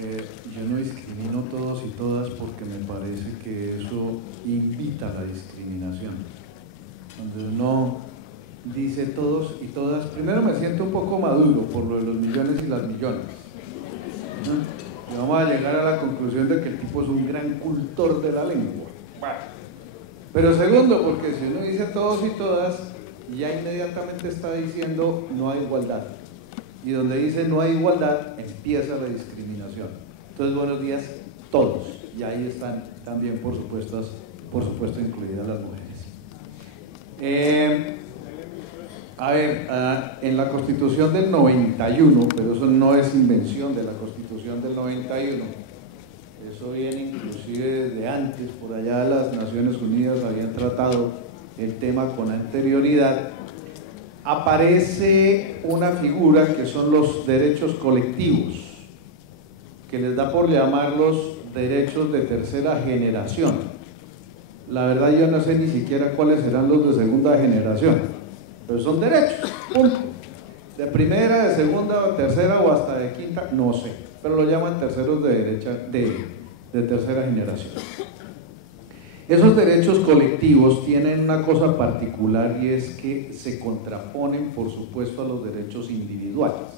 Yo no discrimino todos y todas porque me parece que eso invita a la discriminación. Cuando uno dice todos y todas, primero me siento un poco maduro por lo de los millones y las millones, ¿no? Y vamos a llegar a la conclusión de que el tipo es un gran cultor de la lengua. Bueno. Pero segundo, porque si uno dice todos y todas, ya inmediatamente está diciendo no hay igualdad. Y donde dice no hay igualdad, empieza la discriminación. Entonces, buenos días, todos. Y ahí están también, por supuesto incluidas las mujeres. En la Constitución del 91, pero eso no es invención de la Constitución del 91, eso viene inclusive desde antes, por allá las Naciones Unidas habían tratado el tema con anterioridad. Aparece una figura que son los derechos colectivos, que les da por llamarlos derechos de tercera generación. La verdad yo no sé ni siquiera cuáles serán los de segunda generación, pero son derechos, punto. De primera, de segunda, o tercera o hasta de quinta, no sé, pero lo llaman terceros de tercera generación. Esos derechos colectivos tienen una cosa particular y es que se contraponen, por supuesto, a los derechos individuales.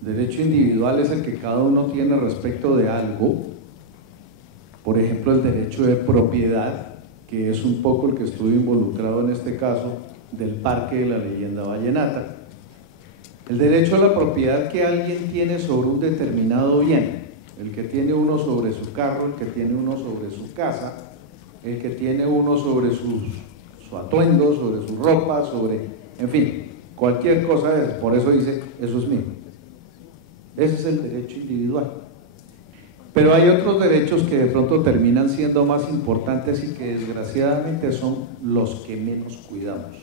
El derecho individual es el que cada uno tiene respecto de algo, por ejemplo, el derecho de propiedad, que es un poco el que estuve involucrado en este caso del Parque de la Leyenda Vallenata. El derecho a la propiedad que alguien tiene sobre un determinado bien, el que tiene uno sobre su carro, el que tiene uno sobre su casa, el que tiene uno sobre su atuendo, sobre su ropa, en fin, cualquier cosa, por eso dice, eso es mío. Ese es el derecho individual. Pero hay otros derechos que de pronto terminan siendo más importantes y que desgraciadamente son los que menos cuidamos.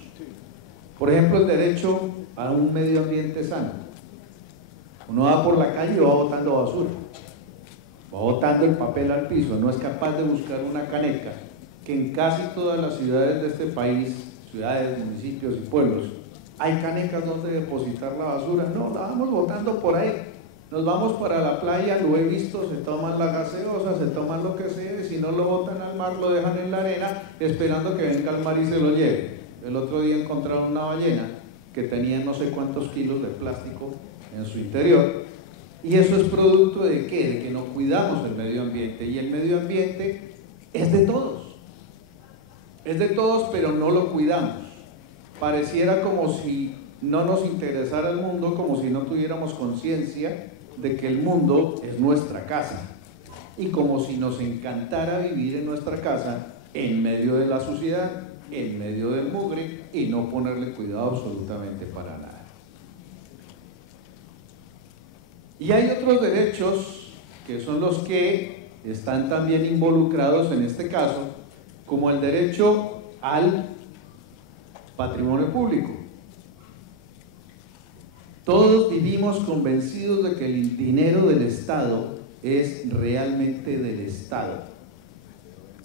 Por ejemplo, el derecho a un medio ambiente sano. Uno va por la calle y va botando basura, va botando el papel al piso, no es capaz de buscar una caneca, que en casi todas las ciudades de este país, ciudades, municipios y pueblos, hay canecas donde depositar la basura. No, la vamos botando por ahí. Nos vamos para la playa, lo he visto, se toman la gaseosa, se toman lo que sea, y si no lo botan al mar, lo dejan en la arena, esperando que venga el mar y se lo lleve. El otro día encontraron una ballena que tenía no sé cuántos kilos de plástico en su interior, y eso es producto de ¿qué? De que no cuidamos el medio ambiente, y el medio ambiente es de todos. Es de todos, pero no lo cuidamos. Pareciera como si no nos interesara el mundo, como si no tuviéramos conciencia de que el mundo es nuestra casa, y como si nos encantara vivir en nuestra casa, en medio de la suciedad, en medio del mugre, y no ponerle cuidado absolutamente para nada. Y hay otros derechos que son los que están también involucrados en este caso, como el derecho al patrimonio público. Todos vivimos convencidos de que el dinero del Estado es realmente del Estado.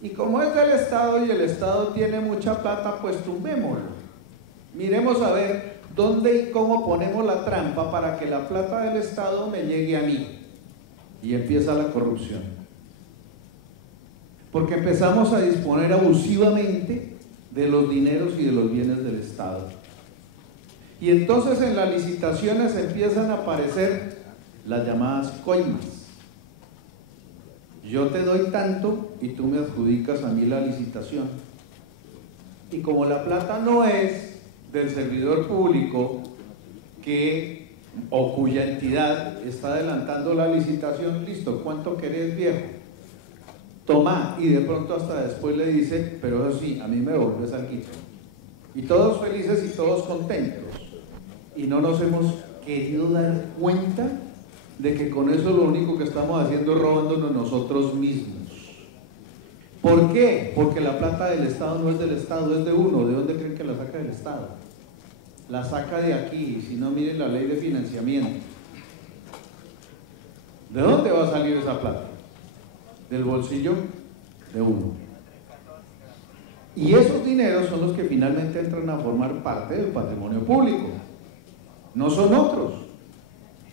Y como es del Estado y el Estado tiene mucha plata, pues tumbémoslo. Miremos a ver dónde y cómo ponemos la trampa para que la plata del Estado me llegue a mí. Y empieza la corrupción. Porque empezamos a disponer abusivamente de los dineros y de los bienes del Estado. Y entonces en las licitaciones empiezan a aparecer las llamadas coimas. Yo te doy tanto y tú me adjudicas a mí la licitación. Y como la plata no es del servidor público o cuya entidad está adelantando la licitación, listo, ¿cuánto querés, viejo? Toma, y de pronto hasta después le dice, pero eso sí, a mí me devuelves aquí. Y todos felices y todos contentos. Y no nos hemos querido dar cuenta de que con eso lo único que estamos haciendo es robándonos nosotros mismos. ¿Por qué? Porque la plata del Estado no es del Estado, es de uno. ¿De dónde creen que la saca del Estado? La saca de aquí, si no miren la ley de financiamiento. ¿De dónde va a salir esa plata? Del bolsillo de uno. Y esos dineros son los que finalmente entran a formar parte del patrimonio público. No son otros.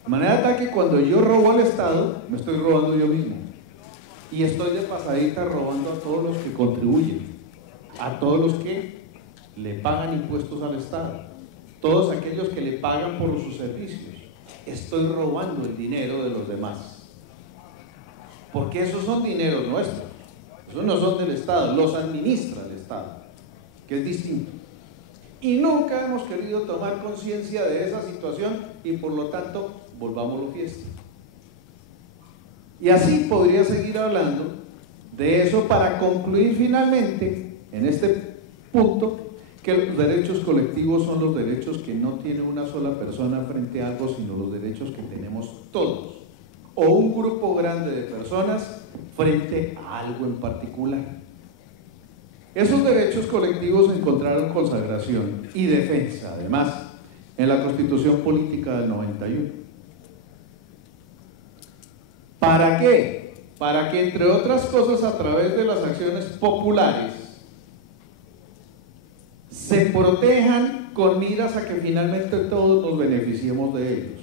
De manera tal que cuando yo robo al Estado, me estoy robando yo mismo. Y estoy de pasadita robando a todos los que contribuyen, a todos los que le pagan impuestos al Estado, todos aquellos que le pagan por sus servicios. Estoy robando el dinero de los demás. Porque esos son dineros nuestros. Esos no son del Estado, los administra el Estado, que es distinto. Y nunca hemos querido tomar conciencia de esa situación y por lo tanto volvámoslo fiesta. Y así podría seguir hablando de eso para concluir finalmente en este punto que los derechos colectivos son los derechos que no tiene una sola persona frente a algo, sino los derechos que tenemos todos o un grupo grande de personas frente a algo en particular. Esos derechos colectivos encontraron consagración y defensa, además, en la Constitución Política del 91. ¿Para qué? Para que, entre otras cosas, a través de las acciones populares, se protejan con miras a que finalmente todos nos beneficiemos de ellos.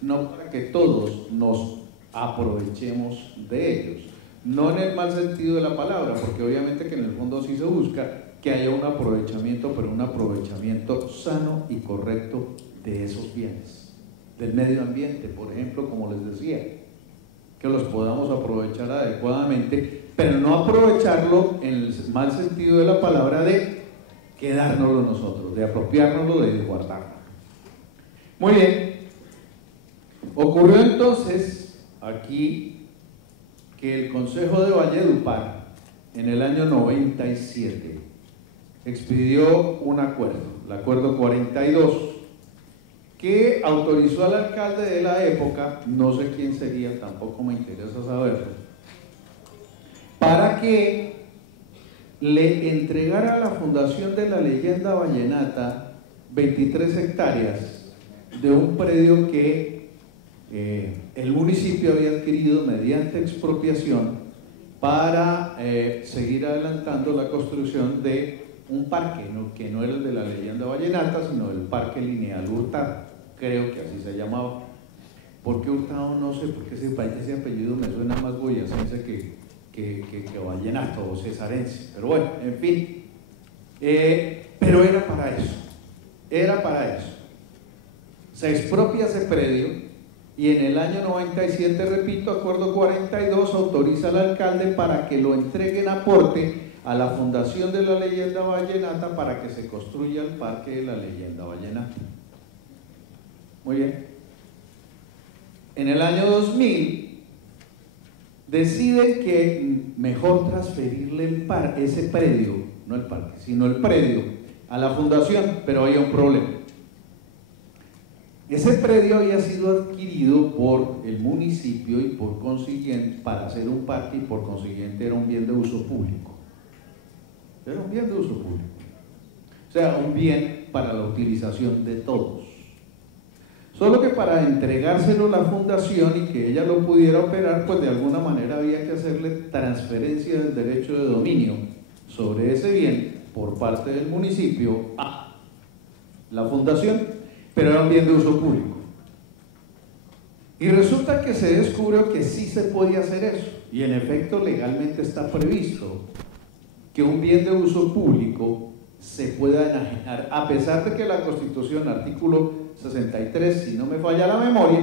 No para que todos nos aprovechemos de ellos. No en el mal sentido de la palabra, porque obviamente que en el fondo sí se busca que haya un aprovechamiento, pero un aprovechamiento sano y correcto de esos bienes. Del medio ambiente, por ejemplo, como les decía, que los podamos aprovechar adecuadamente, pero no aprovecharlo en el mal sentido de la palabra de quedárnoslo nosotros, de apropiárnoslo, de guardarlo. Muy bien, ocurrió entonces aquí que el Consejo de Valledupar, en el año 97, expidió un acuerdo, el acuerdo 42, que autorizó al alcalde de la época, no sé quién sería, tampoco me interesa saberlo, para que le entregara a la Fundación de la Leyenda Vallenata 23 hectáreas de un predio que el municipio había adquirido mediante expropiación para seguir adelantando la construcción de un parque, que no era el de la Leyenda Vallenata, sino el Parque Lineal Hurtado, creo que así se llamaba. ¿Por qué Hurtado? No sé, porque ese apellido me suena más boyacense que vallenato o cesarense, pero bueno, en fin. Pero era para eso. Se expropia ese predio y en el año 97, repito, acuerdo 42, autoriza al alcalde para que lo entregue en aporte a la Fundación de la Leyenda Vallenata para que se construya el Parque de la Leyenda Vallenata. Muy bien. En el año 2000 deciden que mejor transferirle ese predio, no el parque, sino el predio a la fundación, pero había un problema. Ese predio había sido adquirido por el municipio y por consiguiente para hacer un parque y por consiguiente era un bien de uso público. Era un bien de uso público. O sea, un bien para la utilización de todos. Solo que para entregárselo a la fundación y que ella lo pudiera operar, pues de alguna manera había que hacerle transferencia del derecho de dominio sobre ese bien por parte del municipio a la fundación, pero era un bien de uso público. Y resulta que se descubrió que sí se podía hacer eso, y en efecto legalmente está previsto que un bien de uso público se pueda enajenar, a pesar de que la Constitución, artículo 63, si no me falla la memoria,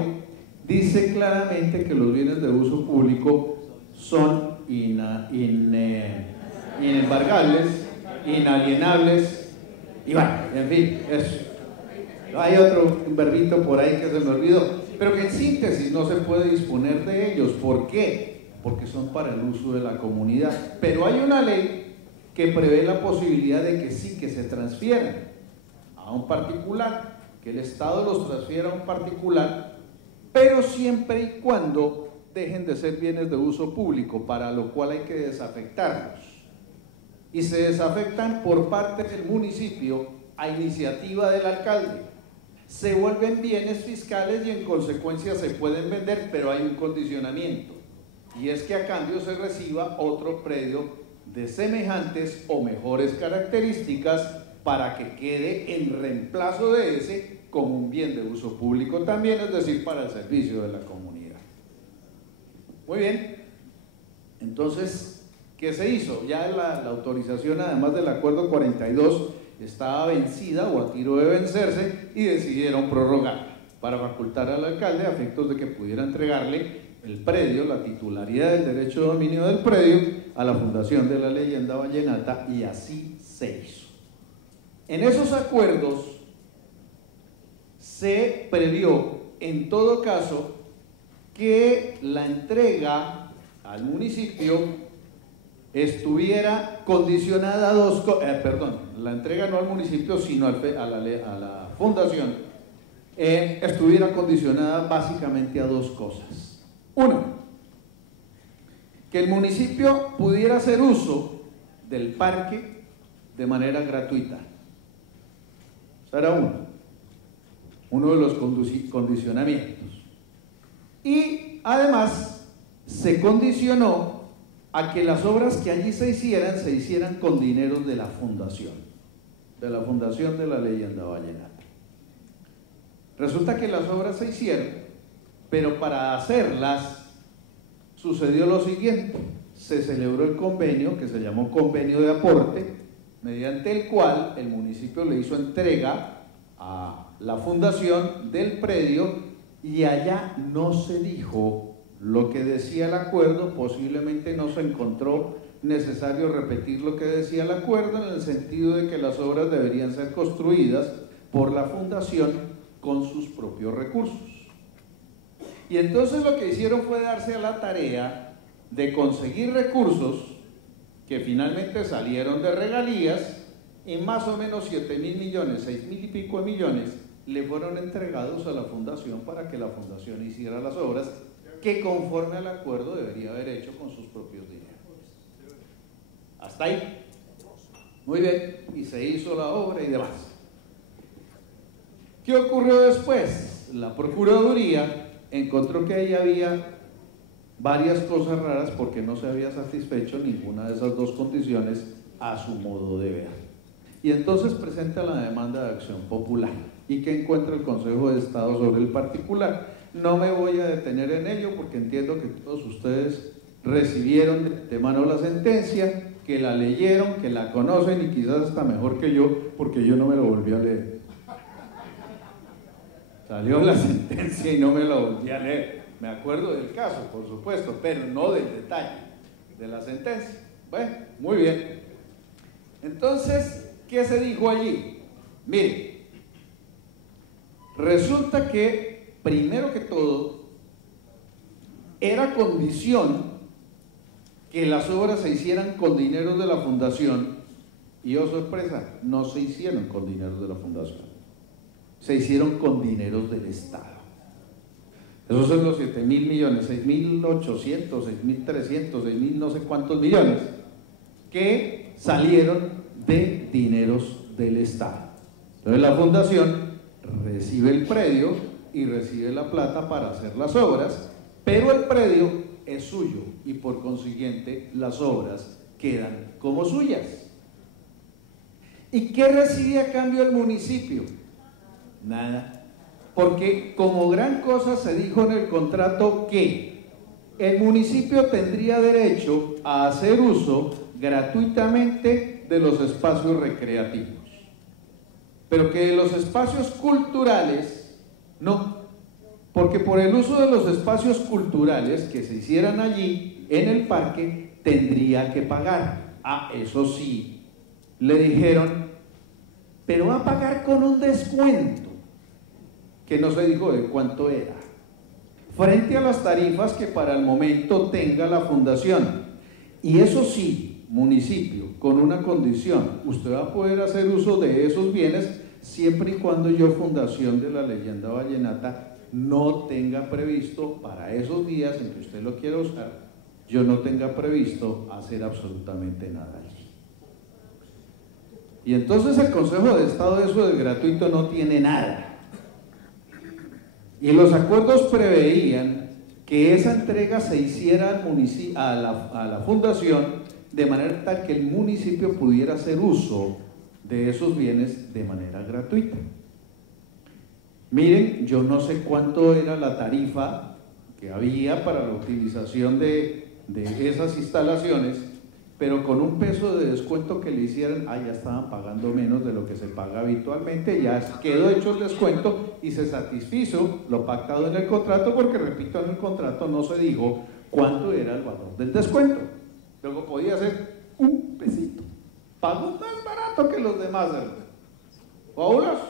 dice claramente que los bienes de uso público son inembargables, inalienables, y bueno, en fin, eso. Hay otro verbito por ahí que se me olvidó, pero que en síntesis no se puede disponer de ellos. ¿Por qué? Porque son para el uso de la comunidad. Pero hay una ley que prevé la posibilidad de que sí, que se transfieran a un particular, que el Estado los transfiera a un particular, pero siempre y cuando dejen de ser bienes de uso público, para lo cual hay que desafectarlos. Y se desafectan por parte del municipio a iniciativa del alcalde. Se vuelven bienes fiscales y en consecuencia se pueden vender, pero hay un condicionamiento, y es que a cambio se reciba otro predio de semejantes o mejores características para que quede en reemplazo de ese como un bien de uso público también, es decir, para el servicio de la comunidad. Muy bien, entonces, ¿qué se hizo? Ya la autorización, además del acuerdo 42, estaba vencida o a tiro de vencerse y decidieron prorrogarla para facultar al alcalde a efectos de que pudiera entregarle el predio, la titularidad del derecho de dominio del predio a la Fundación de la Leyenda Vallenata, y así se hizo. En esos acuerdos se previó, en todo caso, que la entrega al municipio estuviera condicionada a dos cosas, la entrega no al municipio, sino a la fundación, estuviera condicionada básicamente a dos cosas. Uno, que el municipio pudiera hacer uso del parque de manera gratuita. Eso era uno de los condicionamientos. Y además se condicionó a que las obras que allí se hicieran con dineros de la fundación de la Leyenda Vallenata. Resulta que las obras se hicieron, pero para hacerlas sucedió lo siguiente: se celebró el convenio, que se llamó convenio de aporte, mediante el cual el municipio le hizo entrega a la fundación del predio, y allá no se dijo lo que decía el acuerdo. Posiblemente no se encontró necesario repetir lo que decía el acuerdo, en el sentido de que las obras deberían ser construidas por la fundación con sus propios recursos. Y entonces lo que hicieron fue darse a la tarea de conseguir recursos que finalmente salieron de regalías, y más o menos 7.000 millones, 6.000 y pico de millones le fueron entregados a la fundación para que la fundación hiciera las obras que, conforme al acuerdo, debería haber hecho con sus propios dineros. Hasta ahí. Muy bien, y se hizo la obra y demás. ¿Qué ocurrió después? La Procuraduría encontró que ahí había varias cosas raras, porque no se había satisfecho ninguna de esas dos condiciones a su modo de ver. Y entonces presenta la demanda de acción popular. ¿Y qué encuentra el Consejo de Estado sobre el particular? No me voy a detener en ello, porque entiendo que todos ustedes recibieron de mano la sentencia, que la leyeron, que la conocen, y quizás hasta mejor que yo, porque yo no me lo volví a leer. Salió la sentencia y no me la volví a leer. Me acuerdo del caso, por supuesto, pero no del detalle de la sentencia. Bueno, muy bien. Entonces, ¿qué se dijo allí? Mire, resulta que, primero que todo, era condición que las obras se hicieran con dinero de la fundación, y oh sorpresa, no se hicieron con dinero de la fundación, se hicieron con dineros del Estado. Esos son los 7.000 millones, 6.800, 6.300, 6.000 no sé cuántos millones, que salieron de dineros del Estado. Entonces la fundación recibe el predio y recibe la plata para hacer las obras, pero el predio es suyo y por consiguiente las obras quedan como suyas. ¿Y qué recibe a cambio el municipio? Nada, porque como gran cosa se dijo en el contrato que el municipio tendría derecho a hacer uso gratuitamente de los espacios recreativos, pero que de los espacios culturales no, porque por el uso de los espacios culturales que se hicieran allí en el parque tendría que pagar. Ah, eso sí, le dijeron, pero va a pagar con un descuento, que no se dijo de cuánto era, frente a las tarifas que para el momento tenga la fundación. Y eso sí, municipio, con una condición: usted va a poder hacer uso de esos bienes siempre y cuando yo, Fundación de la Leyenda Vallenata, no tenga previsto para esos días en que usted lo quiera usar, yo no tenga previsto hacer absolutamente nada allí. Y entonces el Consejo de Estado, eso de gratuito no tiene nada. Y los acuerdos preveían que esa entrega se hiciera a la fundación de manera tal que el municipio pudiera hacer uso de esos bienes de manera gratuita. Miren, yo no sé cuánto era la tarifa que había para la utilización de esas instalaciones, pero con un peso de descuento que le hicieran, ya estaban pagando menos de lo que se paga habitualmente, ya quedó hecho el descuento y se satisfizo lo pactado en el contrato, porque repito, en el contrato no se dijo cuánto era el valor del descuento. Luego podía ser un pesito, pagó más barato que los demás, fabuloso.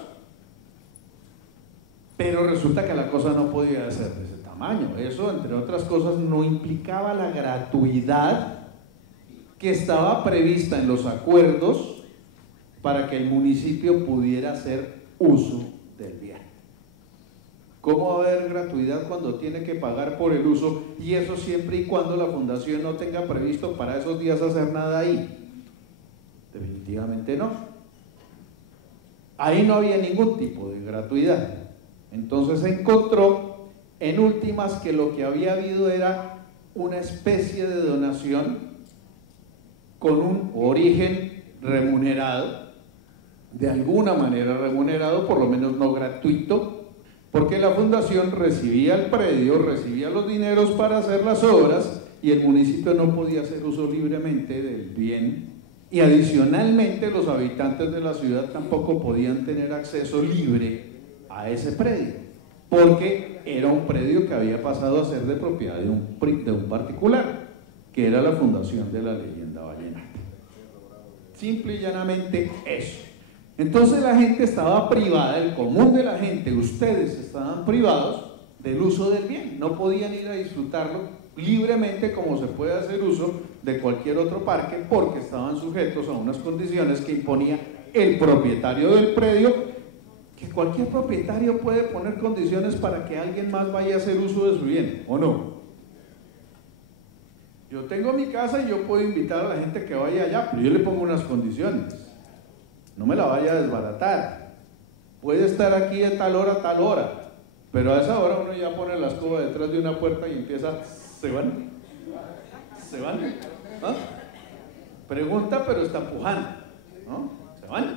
Pero resulta que la cosa no podía ser de ese tamaño. Eso, entre otras cosas, no implicaba la gratuidad que estaba prevista en los acuerdos para que el municipio pudiera hacer uso del bien. ¿Cómo va a haber gratuidad cuando tiene que pagar por el uso, y eso siempre y cuando la fundación no tenga previsto para esos días hacer nada ahí? Definitivamente no. Ahí no había ningún tipo de gratuidad. Entonces se encontró en últimas que lo que había habido era una especie de donación con un origen remunerado, de alguna manera remunerado, por lo menos no gratuito, porque la fundación recibía el predio, recibía los dineros para hacer las obras, y el municipio no podía hacer uso libremente del bien, y adicionalmente los habitantes de la ciudad tampoco podían tener acceso libre a ese predio, porque era un predio que había pasado a ser de propiedad de un particular, que era la fundación de la Leyenda Vallenata. Simple y llanamente eso. Entonces la gente estaba privada, el común de la gente, ustedes estaban privados del uso del bien, no podían ir a disfrutarlo libremente como se puede hacer uso de cualquier otro parque, porque estaban sujetos a unas condiciones que imponía el propietario del predio, que cualquier propietario puede poner condiciones para que alguien más vaya a hacer uso de su bien, ¿o no? Yo tengo mi casa y yo puedo invitar a la gente que vaya allá, pero yo le pongo unas condiciones. No me la vaya a desbaratar. Puede estar aquí de tal hora, pero a esa hora uno ya pone la escoba detrás de una puerta y empieza, ¿se van? ¿Ah? Pregunta, pero está empujando, ¿no? ¿Se van?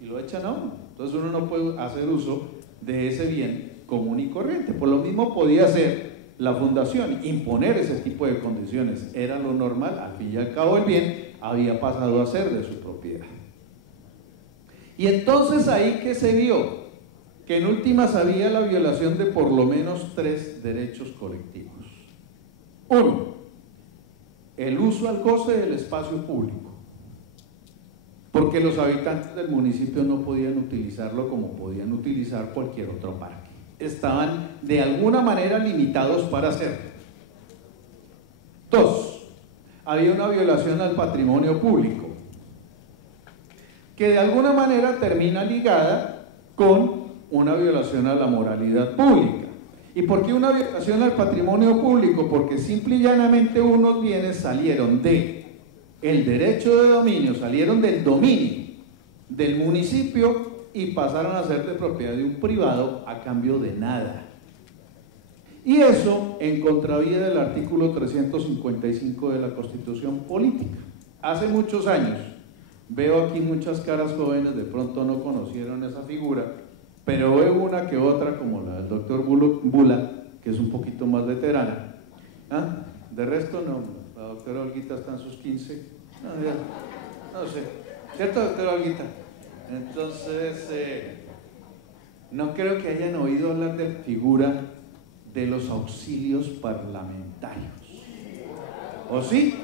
Y lo echan a uno. Entonces uno no puede hacer uso de ese bien común y corriente. Por lo mismo podía hacer la fundación, imponer ese tipo de condiciones, era lo normal. Al fin y al cabo el bien había pasado a ser de su propiedad. Y entonces ahí que se vio que en últimas había la violación de por lo menos 3 derechos colectivos. 1, el uso al goce del espacio público, porque los habitantes del municipio no podían utilizarlo como podían utilizar cualquier otro parque. Estaban de alguna manera limitados para hacerlo. 2, había una violación al patrimonio público, que de alguna manera termina ligada con una violación a la moralidad pública. ¿Y por qué una violación al patrimonio público? Porque simple y llanamente unos bienes salieron del derecho de dominio, salieron del dominio del municipio y pasaron a ser de propiedad de un privado a cambio de nada. Y eso en contravía del artículo 355 de la Constitución Política. Hace muchos años, veo aquí muchas caras jóvenes, de pronto no conocieron esa figura, pero veo una que otra, como la del doctor Bula, que es un poquito más veterana. De resto no, la doctora Olguita está en sus 15, no sé, ¿cierto, doctora Olguita? Entonces, no creo que hayan oído hablar de la figura de los auxilios parlamentarios. ¿O sí?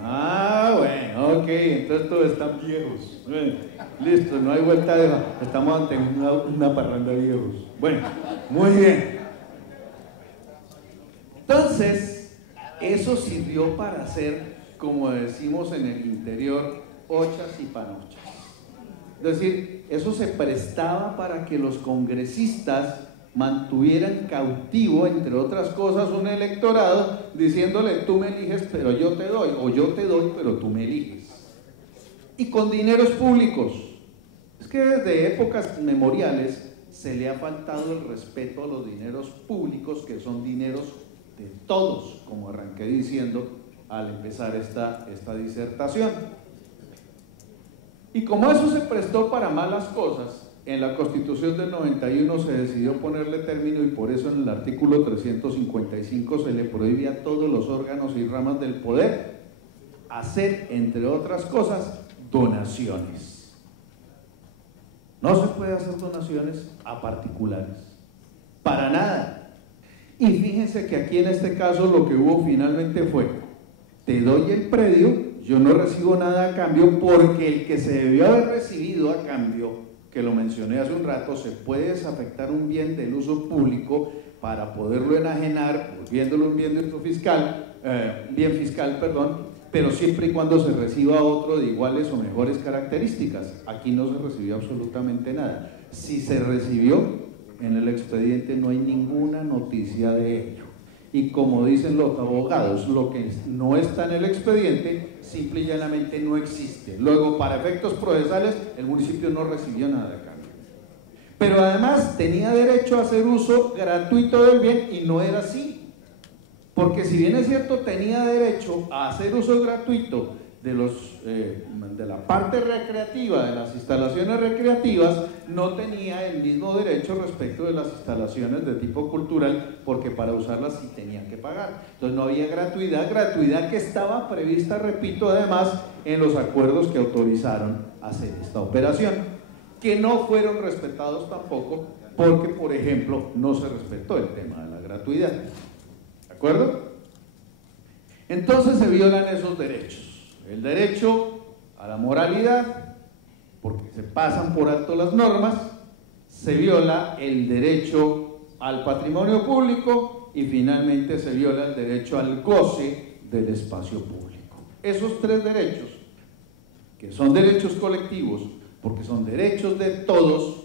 Bueno, ok, entonces todos están viejos. Listo, no hay vuelta de hoja. Estamos ante una parranda de viejos. Bueno, muy bien. Entonces, eso sirvió para hacer, como decimos en el interior, ochas y panochas. Es decir, eso se prestaba para que los congresistas mantuvieran cautivo, entre otras cosas, un electorado, diciéndole: tú me eliges pero yo te doy, o yo te doy pero tú me eliges. Y con dineros públicos. Es que desde épocas memoriales se le ha faltado el respeto a los dineros públicos, que son dineros de todos, como arranqué diciendo al empezar esta disertación. Y como eso se prestó para malas cosas, en la Constitución del 91 se decidió ponerle término y por eso en el artículo 355 se le prohíbe a todos los órganos y ramas del poder hacer, entre otras cosas, donaciones. No se puede hacer donaciones a particulares, para nada. Y fíjense que aquí en este caso lo que hubo finalmente fue: te doy el predio, yo no recibo nada a cambio, porque el que se debió haber recibido a cambio, que lo mencioné hace un rato, se puede desafectar un bien del uso público para poderlo enajenar, volviéndolo un bien de uso fiscal, bien fiscal, pero siempre y cuando se reciba otro de iguales o mejores características. Aquí no se recibió absolutamente nada. Si se recibió, en el expediente no hay ninguna noticia de ello. Y como dicen los abogados, lo que no está en el expediente simple y llanamente no existe. Luego, para efectos procesales, el municipio no recibió nada de cambio. Pero además tenía derecho a hacer uso gratuito del bien y no era así. Porque si bien es cierto, tenía derecho a hacer uso gratuito de la parte recreativa, de las instalaciones recreativas, no tenía el mismo derecho respecto de las instalaciones de tipo cultural, porque para usarlas sí tenía que pagar. Entonces no había gratuidad que estaba prevista, repito, además en los acuerdos que autorizaron hacer esta operación, que no fueron respetados tampoco, porque por ejemplo no se respetó el tema de la gratuidad. ¿De acuerdo? Entonces se violan esos derechos. El derecho a la moralidad, porque se pasan por alto las normas, se viola el derecho al patrimonio público y finalmente se viola el derecho al goce del espacio público. Esos tres derechos, que son derechos colectivos, porque son derechos de todos,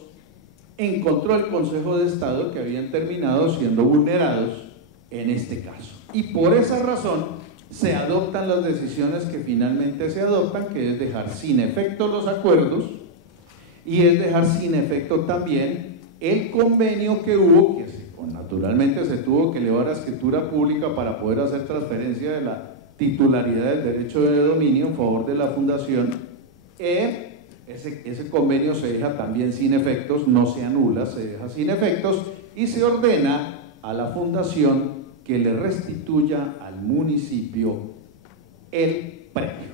encontró el Consejo de Estado que habían terminado siendo vulnerados en este caso. Y por esa razón se adoptan las decisiones que finalmente se adoptan, que es dejar sin efecto los acuerdos y es dejar sin efecto también el convenio que hubo, que naturalmente se tuvo que elevar a escritura pública para poder hacer transferencia de la titularidad del derecho de dominio en favor de la fundación. Ese convenio se deja también sin efectos, no se anula, se deja sin efectos y se ordena a la fundación que le restituya al municipio el predio.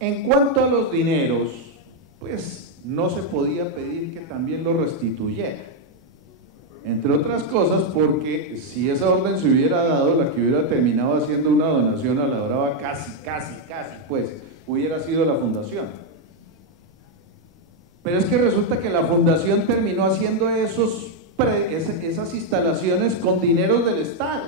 En cuanto a los dineros, pues no se podía pedir que también lo restituyera, entre otras cosas porque si esa orden se hubiera dado, la que hubiera terminado haciendo una donación a la brava casi, pues hubiera sido la fundación. Pero es que resulta que la fundación terminó haciendo esas instalaciones con dineros del Estado,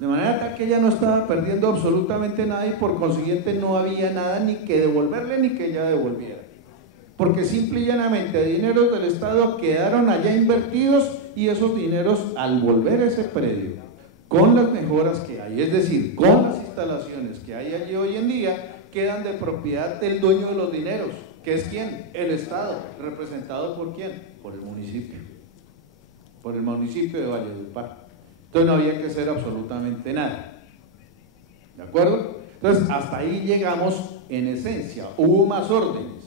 de manera tal que ella no estaba perdiendo absolutamente nada y por consiguiente no había nada ni que devolverle ni que ella devolviera, porque simple y llanamente dineros del Estado quedaron allá invertidos y esos dineros, al volver ese predio con las mejoras que hay, es decir, con las instalaciones que hay allí hoy en día, quedan de propiedad del dueño de los dineros, que es ¿quién? El Estado, representado ¿por quién? Por el municipio de Valledupar. Entonces no había que hacer absolutamente nada. ¿De acuerdo? Entonces hasta ahí llegamos en esencia. Hubo más órdenes.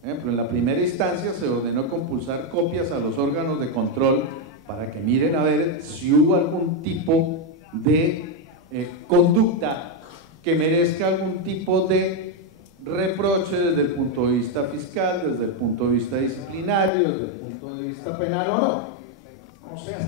Por ejemplo, en la primera instancia se ordenó compulsar copias a los órganos de control para que miren a ver si hubo algún tipo de conducta que merezca algún tipo de reproche desde el punto de vista fiscal, desde el punto de vista disciplinario, desde el punto de vista penal o no. O sea,